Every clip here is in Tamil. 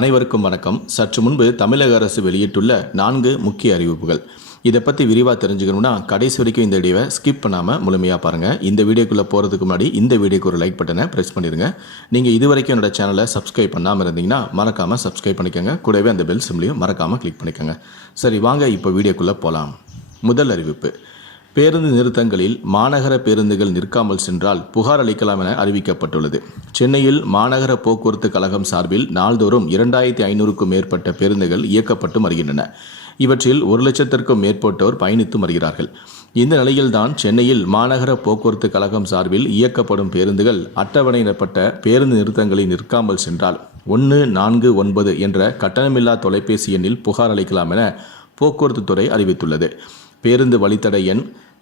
அனைவருக்கும் வணக்கம். சற்று முன்பு தமிழக அரசு வெளியிட்டுள்ள நான்கு முக்கிய அறிவிப்புகள். இதை பற்றி விரிவாக தெரிஞ்சுக்கணும்னா கடைசி வரைக்கும் இந்த வீடியோவை ஸ்கிப் பண்ணாமல் முழுமையாக பாருங்கள் இந்த வீடியோக்குள்ளே போகிறதுக்கு முன்னாடி இந்த வீடியோக்கு ஒரு லைக் பட்டனை ப்ரெஸ் பண்ணிடுங்க. நீங்கள் இது வரைக்கும் என்னோட சேனலை சப்ஸ்கிரைப் பண்ணாமல் இருந்தீங்கன்னா மறக்காமல் சப்ஸ்கிரைப் பண்ணிக்கோங்க. கூடவே அந்த பெல் சிம்லையும் மறக்காமல் கிளிக் பண்ணிக்கோங்க. சரி வாங்க இப்போ வீடியோக்குள்ளே போகலாம் முதல் அறிவிப்பு. பேருந்து நிறுத்தங்களில் மாநகர பேருந்துகள் நிற்காமல் சென்றால் புகார் அளிக்கலாம் என அறிவிக்கப்பட்டுள்ளது. சென்னையில் மாநகர போக்குவரத்து கழகம் சார்பில் நாள்தோறும் இரண்டாயிரத்தி ஐநூறுக்கும் மேற்பட்ட பேருந்துகள் இயக்கப்பட்டு வருகின்றன. இவற்றில் ஒரு லட்சத்திற்கும் மேற்பட்டோர் பயணித்து வருகிறார்கள். இந்த நிலையில்தான் சென்னையில் மாநகர போக்குவரத்து கழகம் சார்பில் இயக்கப்படும் பேருந்துகள் அட்டவணையிடப்பட்ட பேருந்து நிறுத்தங்களில் நிற்காமல் சென்றால் ஒன்று நான்கு ஒன்பது என்ற கட்டணமில்லா தொலைபேசி எண்ணில் புகார் அளிக்கலாம் என போக்குவரத்து துறை அறிவித்துள்ளது. பேருந்து வழித்தட எண்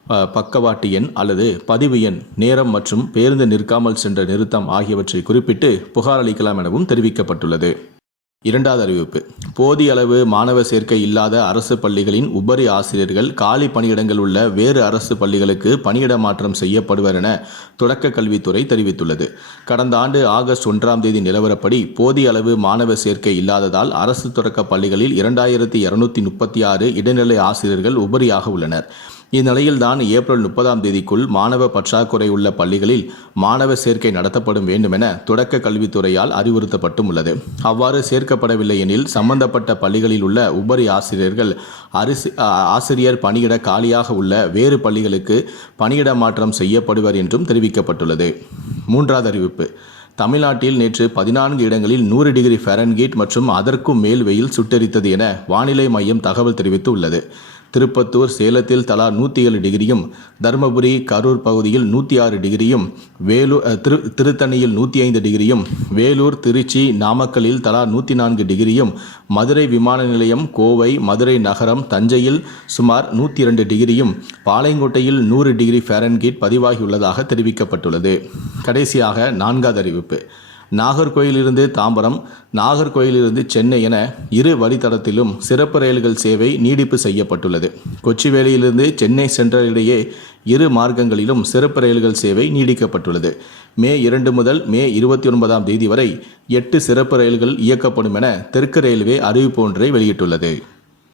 பக்கவாட்டு எண் அல்லது பதிவு எண் நேரம் மற்றும் பேருந்து நிற்காமல் சென்ற நிறுத்தம் ஆகியவற்றை குறிப்பிட்டு புகார் அளிக்கலாம் எனவும் தெரிவிக்கப்பட்டுள்ளது. இரண்டாவது அறிவிப்பு. போதிய அளவு மாணவ சேர்க்கை இல்லாத அரசு பள்ளிகளின் உபரி ஆசிரியர்கள் காலி பணியிடங்கள் உள்ள வேறு அரசு பள்ளிகளுக்கு பணியிட மாற்றம் செய்யப்படுவர் என தொடக்க கல்வித்துறை தெரிவித்துள்ளது. கடந்த ஆண்டு ஆகஸ்ட் ஒன்றாம் தேதி நிலவரப்படி போதிய அளவு மாணவ சேர்க்கை இல்லாததால் அரசு தொடக்க பள்ளிகளில் இரண்டாயிரத்தி இருநூத்தி முப்பத்தி ஆறு இடைநிலை ஆசிரியர்கள் உபரியாக உள்ளனர். இந்நிலையில்தான் ஏப்ரல் முப்பதாம் தேதிக்குள் மாணவ பற்றாக்குறை உள்ள பள்ளிகளில் மாணவ சேர்க்கை நடத்தப்படும் வேண்டுமென தொடக்க கல்வித்துறையால் அறிவுறுத்தப்பட்டும் உள்ளது. அவ்வாறு சேர்க்கப்படவில்லை எனில் சம்பந்தப்பட்ட பள்ளிகளில் உள்ள உபரி ஆசிரியர்கள் அரிசி ஆசிரியர் பணியிட காலியாக உள்ள வேறு பள்ளிகளுக்கு பணியிட மாற்றம் செய்யப்படுவர் என்றும் தெரிவிக்கப்பட்டுள்ளது. மூன்றாவது அறிவிப்பு. தமிழ்நாட்டில் நேற்று பதினான்கு இடங்களில் நூறு டிகிரி ஃபாரன்ஹீட் மற்றும் அதற்கும் மேல் வெயில் சுட்டெரித்தது என வானிலை மையம் தகவல் தெரிவித்து உள்ளது திருப்பத்தூர் சேலத்தில் தலா நூற்றி ஏழு டிகிரியும் தருமபுரி கரூர் பகுதியில் நூற்றி ஆறு டிகிரியும் வேலூர் திரு திருத்தணியில் நூற்றி ஐந்து டிகிரியும் வேலூர் திருச்சி நாமக்கல்லில் தலா நூற்றி நான்கு டிகிரியும் மதுரை விமான நிலையம் கோவை மதுரை நகரம் தஞ்சையில் சுமார் நூற்றி இரண்டு டிகிரியும் பாளையங்கோட்டையில் நூறு டிகிரி ஃபேரன்கீட் பதிவாகியுள்ளதாக தெரிவிக்கப்பட்டுள்ளது. கடைசியாக நான்காவது அறிவிப்பு. நாகர்கோயிலிருந்து தாம்பரம் நாகர்கோயிலிருந்து சென்னை என இரு வழித்தடத்திலும் சிறப்பு ரயில்கள் சேவை நீடிப்பு செய்யப்பட்டுள்ளது. கொச்சிவேலியிலிருந்து சென்னை சென்ட்ரல் இடையே இரு மார்க்கங்களிலும் சிறப்பு ரயில்கள் சேவை நீடிக்கப்பட்டுள்ளது. மே இரண்டு முதல் மே இருபத்தி ஒன்பதாம் தேதி வரை எட்டு சிறப்பு ரயில்கள் இயக்கப்படும் என தெற்கு ரயில்வே அறிவிப்பு ஒன்றை வெளியிட்டுள்ளது.